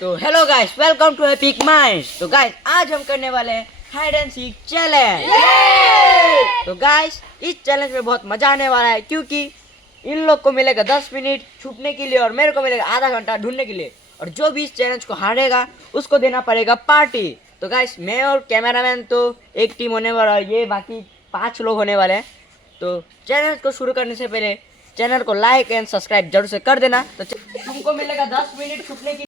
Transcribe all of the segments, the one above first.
तो hello guys, welcome to epic minds. तो guys आज हम करने वाले हैं हाइड एंड सीक चैलेंज। तो गाइस इस चैलेंज में बहुत मजा आने वाला है क्योंकि इन लोग को मिलेगा 10 मिनट छुपने के लिए और मेरे को मिलेगा आधा घंटा ढूंढने के लिए। और जो भी इस चैलेंज को हारेगा उसको देना पड़ेगा पार्टी। तो गाइस मैं और कैमरामैन तो एक टीम होने वाला है, ये बाकी 5 लोग होने वाले हैं। तो चैलेंज को शुरू करने से पहले चैनल को लाइक एंड सब्सक्राइब जरूर से कर देना। तो तुमको मिलेगा 10 मिनट छुपने की।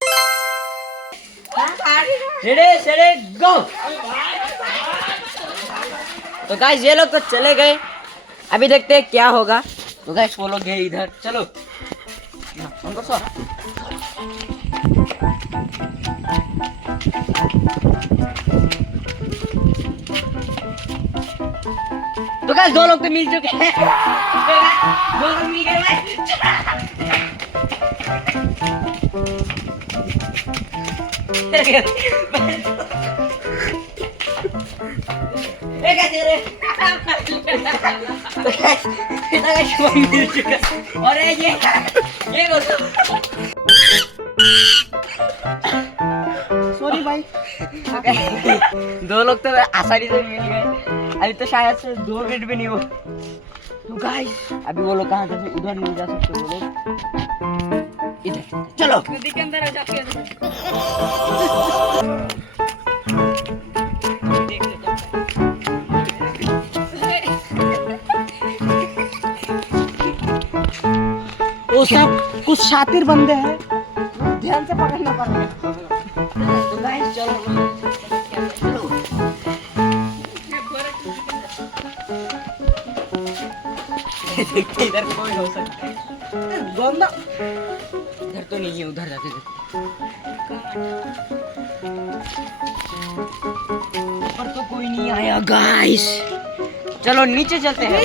Ready set go. तो गाइस ये लोग तो चले गए, अभी देखते हैं क्या होगा। तो गाइस वो लोग गए इधर, चलो उनको सो। तो गाइस दो लोग तो मिल चुके हैं, दो लोग मिल गए भाई। मिल चुका और ये सॉरी भाई। दो लोग तो आसानी से मिल गए, अभी तो शायद से 2 मिनट भी नहीं हो। तो गाइस अभी वो लोग कहाँ से उधर नहीं जा सकते, वो लोग इधर। चलो नदी के अंदर जाके वो सब कुछ शातिर बंदे हैं, ध्यान से पकड़ना पड़ेगा। तो गाइस चलो देखते इधर कोई हो सकता है। बंदा इधर तो नहीं है, उधर जाके देखते। ऊपर तो कोई नहीं आया गाइस, चलो नीचे चलते हैं।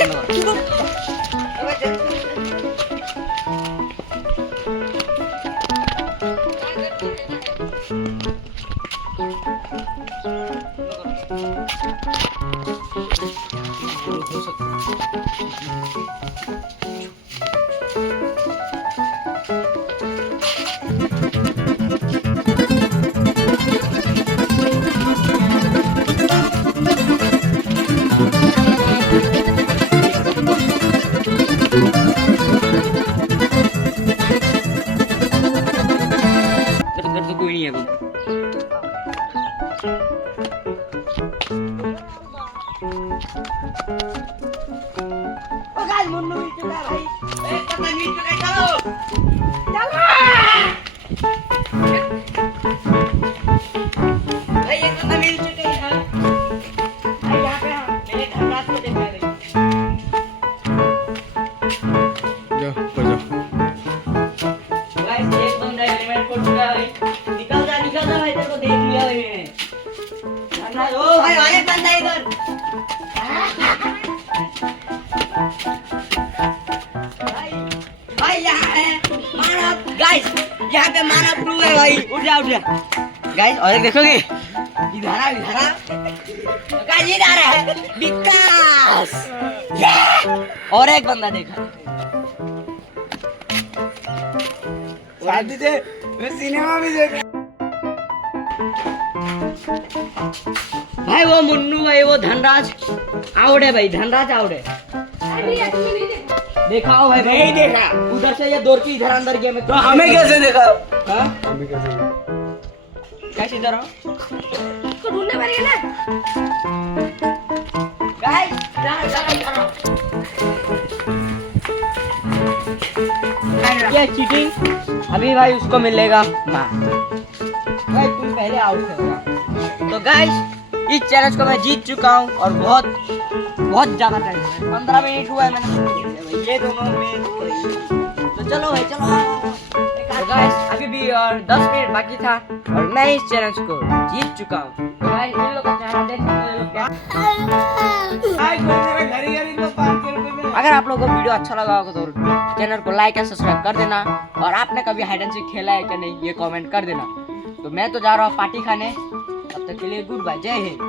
कोई नहीं है वो। गाइस मुन्नू मिल चुका है भाई, एक कदम मिल चुका है। चलो भाई, एक कदम मिल चुके हैं भाई। यहाँ पे मेरे घर रात को देखा है। जाओ गाइस, एक बंदा हेलमेट पड़ चुका है भाई। निकल जा भाई, तेरे को देख लिया मैंने। ओ भाई आए बंदा इधर। भाई यहाँ है मानव। गाइस यहाँ पे मानव ब्लू है भाई। उठ जा गाइस। और एक देखोगे इधर आ गाइस, ये आ रहा है विकास। और एक बंदा देखा शादी से सिनेमा भी देखा भाई। वो मुन्नू भाई, वो धनराज आवड़े भाई, धनराज आवड़े। देखा भाई, नहीं देखा। उधर से ये दौड़ के इधर अंदर गया। मैं तो हमें कैसे देखा? हाँ हमें कैसे इधर आओ, इसको ढूंढने पड़ेगा ना गाइस। क्या चीटिंग? अभी भाई उसको मिलेगा माँ। भाई तुम पहले आउट हो। तो गाइस इस चैलेंज को मैं जीत चुका हूँ और बहुत ज्यादा टाइम है, 15 मिनट हुआ है मैंने ये दोनों में। तो चलो भाई चलो। तो गाइस अभी भी और 10 मिनट बाकी था और मैं इस चैलेंज को जीत चुका हूँ। तो गाइस इन लोग का चेहरा देख सकते हो। अगर आप लोगों को वीडियो अच्छा लगा होगा तो चैनल को लाइक एंड सब्सक्राइब कर देना। और आपने कभी हाइड एंड सीक खेला है क्या नहीं, ये कमेंट कर देना। तो मैं तो जा रहा हूँ पार्टी खाने, तब तक के लिए गुड बाय, जय हिंद।